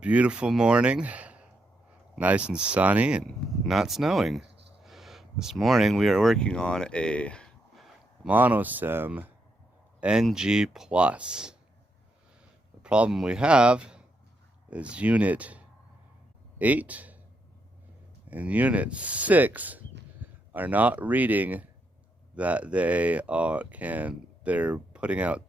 Beautiful morning, nice and sunny and not snowing. This morning we are working on a Monosem NG Plus. The problem we have is Unit 8 and Unit 6 are not reading that they're putting out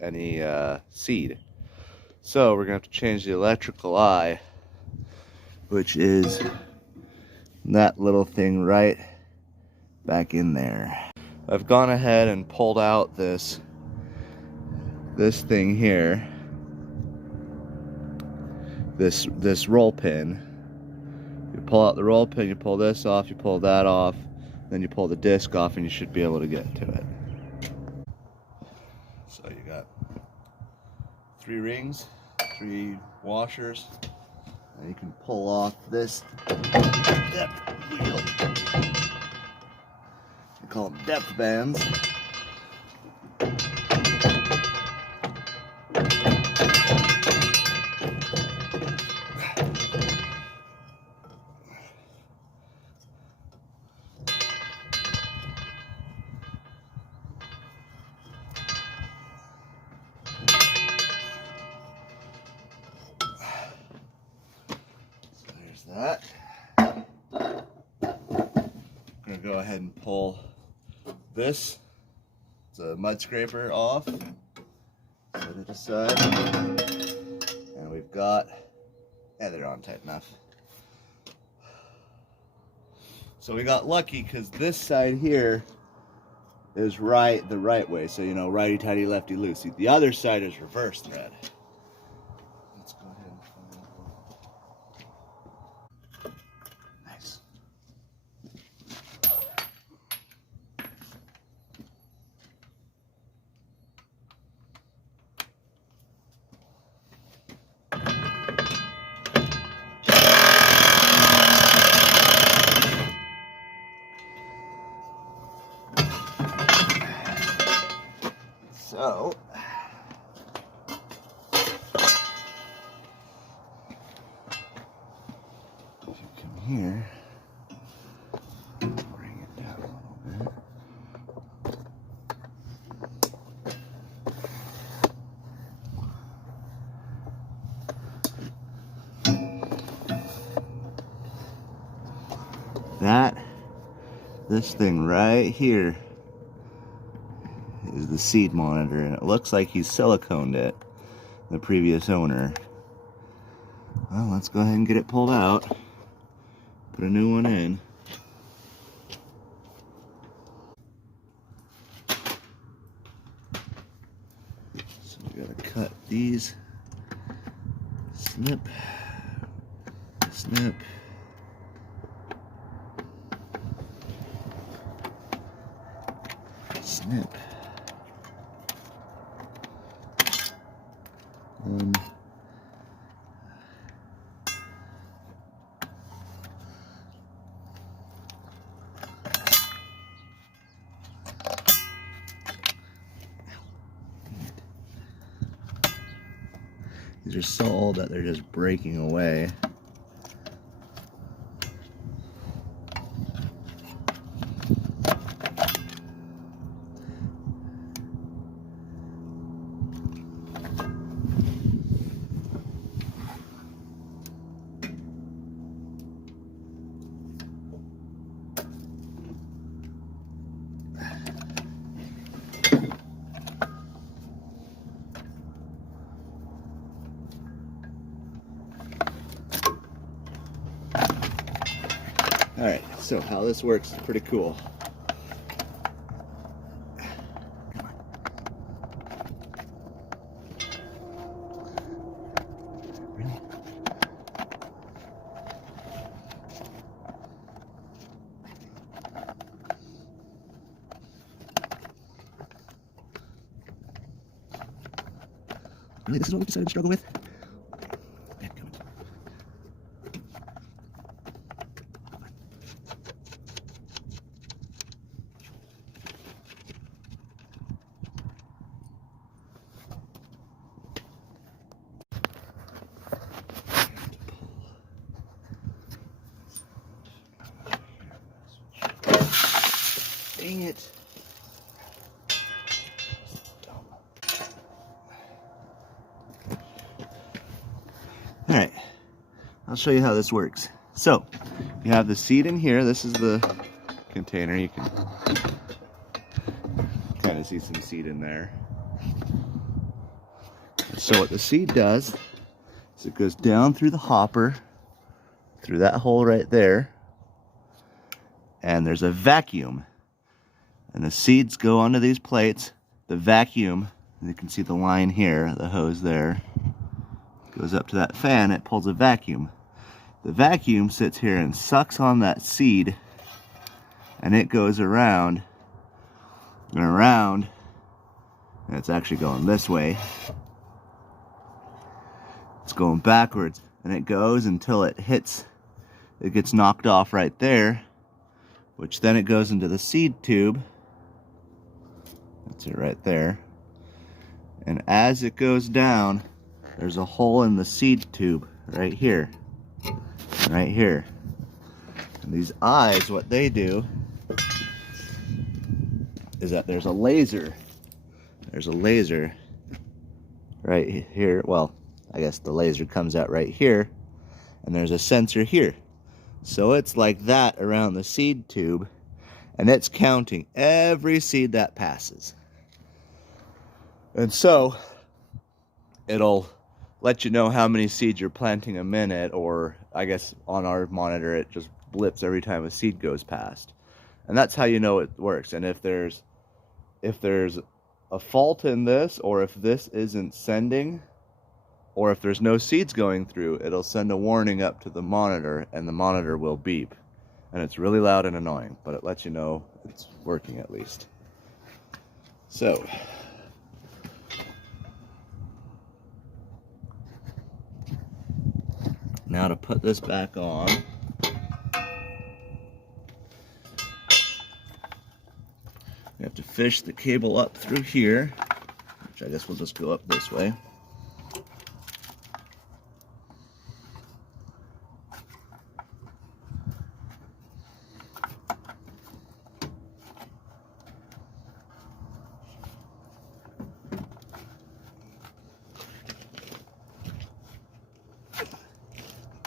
any seed. So we're gonna have to change the electrical eye, which is that little thing right back in there. I've gone ahead and pulled out this thing here, this roll pin. You pull out the roll pin, you pull this off, you pull that off, then you pull the disc off, and you should be able to get to it. So you got 3 rings, 3 washers, and you can pull off this depth wheel. We call them depth bands. That. I'm gonna go ahead and pull this. It's a mud scraper off. Set it aside. And we've got, they're on tight enough. So we got lucky because this side here is the right way. So, you know, righty tighty, lefty loosey. The other side is reverse thread. Let's go ahead and find out. Nice. So, if you come here, bring it down a little bit. This thing right here is the seed monitor, and it looks like he siliconed it, the previous owner. Well, let's go ahead and get it pulled out, put a new one in. So we gotta cut these, snip, snip, snip. These are so old that they're just breaking away. Alright, so how this works is pretty cool. Really? Really, this is what we decided to struggle with? Dang it. All right, I'll show you how this works. So, you have the seed in here. This is the container. You can kind of see some seed in there. So what the seed does is it goes down through the hopper, through that hole right there, and there's a vacuum. And the seeds go onto these plates. The vacuum, you can see the line here, the hose there, goes up to that fan, it pulls a vacuum. The vacuum sits here and sucks on that seed, and it goes around and around, and it's actually going this way. It's going backwards, and it goes until it hits, it gets knocked off right there, which then it goes into the seed tube. That's it right there. And as it goes down, there's a hole in the seed tube right here. Right here. And these eyes, what they do is that there's a laser. There's a laser right here. Well, I guess the laser comes out right here, and there's a sensor here. So it's like that around the seed tube, and it's counting every seed that passes. And so it'll let you know how many seeds you're planting a minute, or I guess on our monitor it just blips every time a seed goes past. And that's how you know it works. And if there's a fault in this, or if this isn't sending, or if there's no seeds going through, it'll send a warning up to the monitor, and the monitor will beep. And it's really loud and annoying, but it lets you know it's working at least. So now to put this back on, we have to fish the cable up through here, which I guess we'll just go up this way.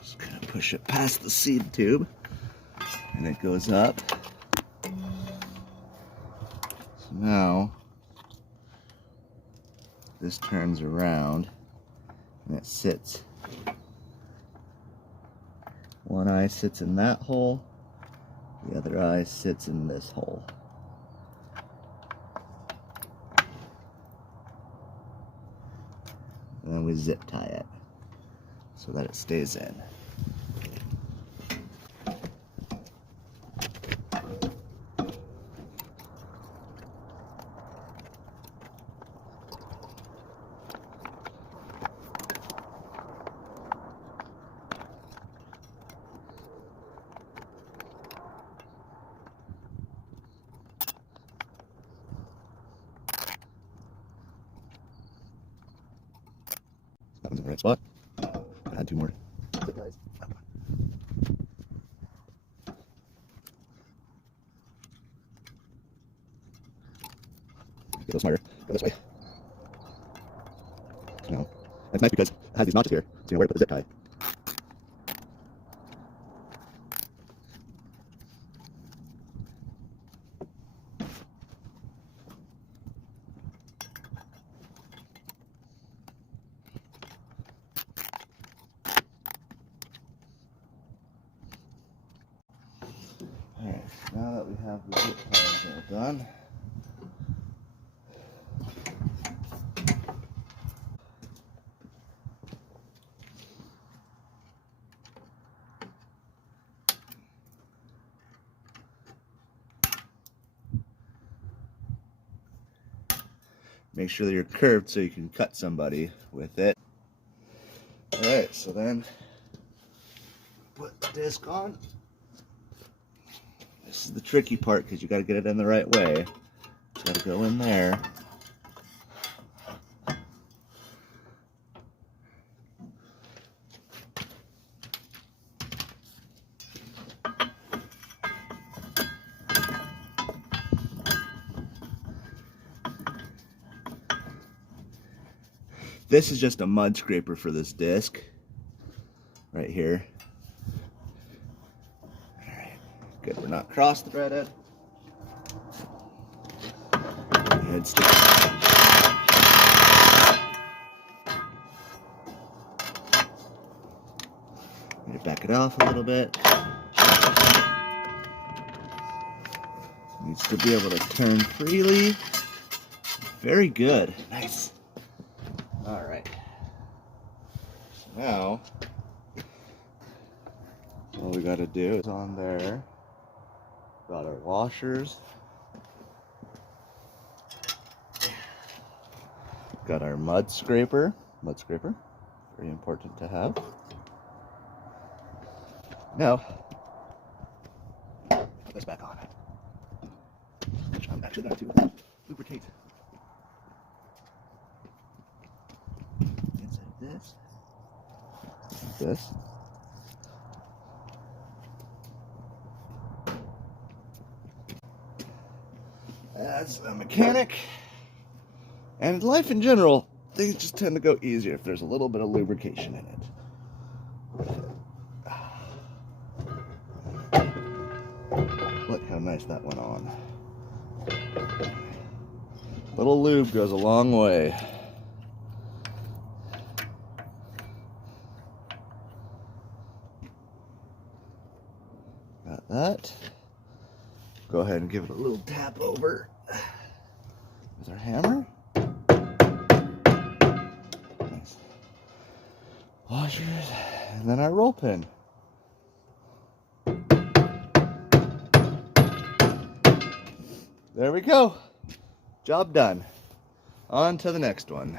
Just kind of push it past the seed tube, and it goes up. Now, this turns around and it sits. One eye sits in that hole, the other eye sits in this hole. And then we zip tie it so that it stays in. That was in the right spot. Add two more zip ties. Get a little smarter. Go this way. So now, it's nice because it has these notches here, so you know where to put the zip tie. Alright, now that we have the zip ties all done, make sure that you're curved so you can cut somebody with it. Alright, so then put the disc on. This is the tricky part because you got to get it in the right way. It's got to go in there. This is just a mud scraper for this disc right here. All right, good. We're not cross threaded. It's just I'm gonna back it off a little bit. Needs to be able to turn freely. Very good. Nice. All right. So now, all we got to do is on there. Got our washers. Got our mud scraper. Very important to have. Now, put this back on. Which I'm actually going to lubricate inside this. This. As a mechanic, and life in general, things just tend to go easier if there's a little bit of lubrication in it. Look how nice that went on. Little lube goes a long way. Got that. Go ahead and give it a little tap over with our hammer. Nice. Washers, and then our roll pin. There we go. Job done. On to the next one.